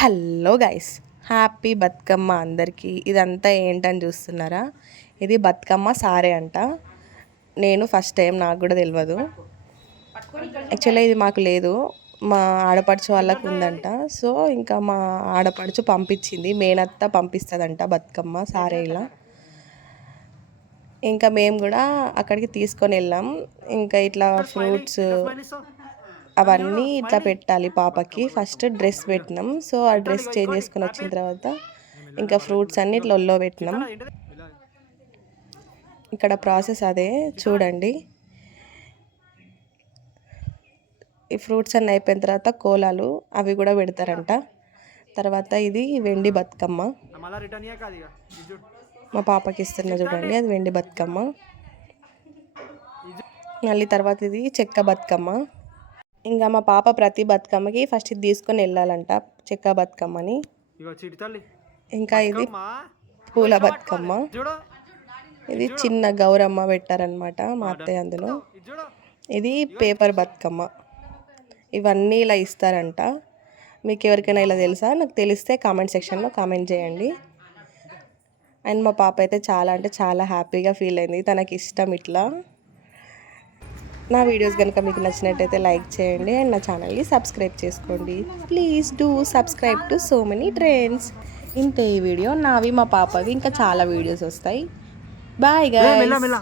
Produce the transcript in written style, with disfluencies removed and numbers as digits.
Hello guys, happy Bathukamma అందరికీ. ఇదంతా ఏంటని చూస్తున్నారా? ఇది బతుకమ్మ సారే అంట. నేను ఫస్ట్ టైం, నాకు కూడా తెలియదు. యాక్చువల్లీ ఇది మాకు లేదు, మా ఆడపడుచు వాళ్ళకు ఉందంట. సో ఇంకా మా ఆడపడుచు పంపించింది, మేనత్త పంపిస్తుందంట బతుకమ్మ సారే ఇలా. ఇంకా మేము కూడా అక్కడికి తీసుకొని వెళ్ళాం. ఇంకా ఇట్లా ఫ్రూట్స్ అవన్నీ ఇట్లా పెట్టాలి పాపకి. ఫస్ట్ డ్రెస్ పెట్టినాం. సో ఆ డ్రెస్ చేంజ్ చేసుకొని వచ్చిన తర్వాత ఇంకా ఫ్రూట్స్ అన్ని ఇట్లా ఒళ్ళో పెట్టినాం. ఇక్కడ ప్రాసెస్ అదే చూడండి. ఈ ఫ్రూట్స్ అన్నీ అయిపోయిన తర్వాత కోలాలు అవి కూడా పెడతారంట. తర్వాత ఇది వెండి బతుకమ్మ, మా పాపకి ఇస్తున్న చూడండి, అది వెండి బతుకమ్మ. మళ్ళీ తర్వాత ఇది చెక్క బతుకమ్మ. ఇంకా మా పాప ప్రతి బతుకమ్మకి ఫస్ట్ ఇది తీసుకొని వెళ్ళాలంట, చెక్క బతుకమ్మని. ఇంకా ఇది పూల బతుకమ్మ, ఇది చిన్న గౌరమ్మ పెట్టారనమాట మా అత్తయ్య అందులో. ఇది పేపర్ బతుకమ్మ. ఇవన్నీ ఇలా ఇస్తారంట. మీకు ఎవరికైనా ఇలా తెలుసా? నాకు తెలిస్తే కామెంట్ సెక్షన్లో కామెంట్ చేయండి. అండ్ మా పాప అయితే చాలా అంటే చాలా హ్యాపీగా ఫీల్ అయింది, తనకి ఇష్టం ఇట్లా. నా వీడియోస్ కనుక మీకు నచ్చినట్టయితే లైక్ చేయండి అండ్ నా ఛానల్ని సబ్స్క్రైబ్ చేసుకోండి. Please do subscribe to so many trends. ఇంతే ఈ వీడియో నావి, మా పాపవి ఇంకా చాలా వీడియోస్ వస్తాయి. Bye guys.